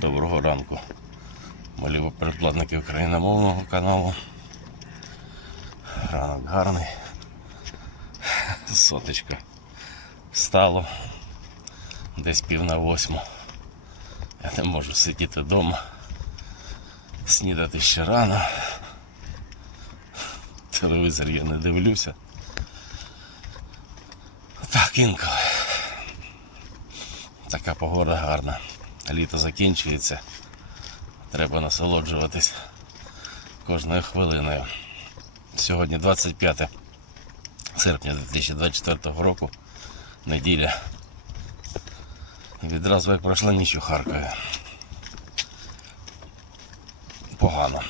Доброго ранку. Малі передплатники україномовного каналу. Ранок гарний. Соточка. Встало. Десь пів на восьму. Я не можу сидіти вдома. Снідати ще рано. Телевізор я не дивлюся. Так, інколи. Така погода гарна. Літо закінчується. Треба насолоджуватись кожною хвилиною. Сьогодні 25 серпня 2024 року. Неділя. І Відразу як пройшла ніч у Харкові. Погано.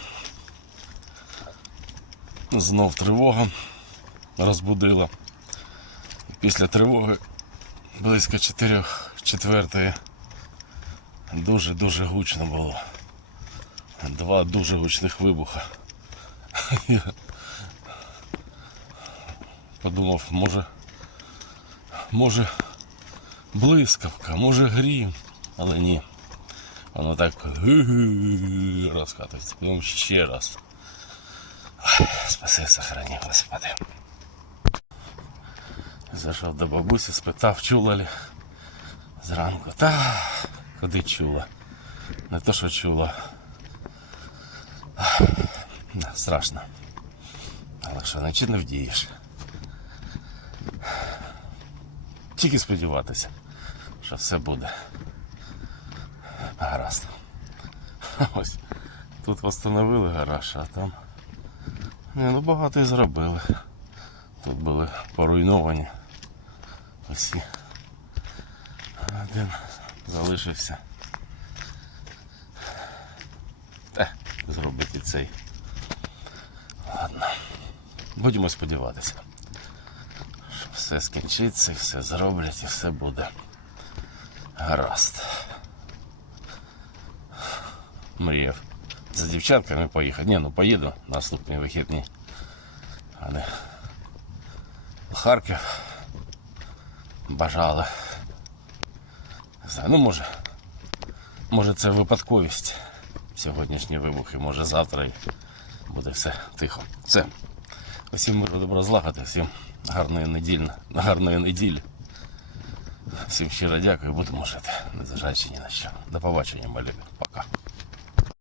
Знов тривога розбудила. Після тривоги близько 4 четвертої дуже-дуже гучно було. Два дуже гучних вибуха. Я подумав, може, може блискавка, може грім, але ні. Воно так розкатується. Потім ще раз. Спаси, сохрани, Господи. Зайшов до бабусі, спитав, чула ли зранку. Та куди чула? Не то, що чула. Страшно. Але що нічого не вдієш. Тільки сподіватися, що все буде. Гаразд. Ось тут встановили гараж, а там. Не, ну багато і зробили. Тут були поруйновані. Усі. Один залишився. Та, зробить і цей. Ладно. Будемо сподіватися. Що все скінчиться, все зроблять і все буде. Гаразд. Мріяв. За дівчатками поїхати. Ні, ну поїду наступні вихідні. А не Харків бажали. Не знаю, ну може. Може це випадковість. Сьогоднішні вибухи, може завтра і буде все тихо. Все. Усім миру добро злагоди, всім гарної неділі, гарної неділі. Всім щиро дякую, будемо жити, незважаючи ні на що. До побачення, малі. Пока.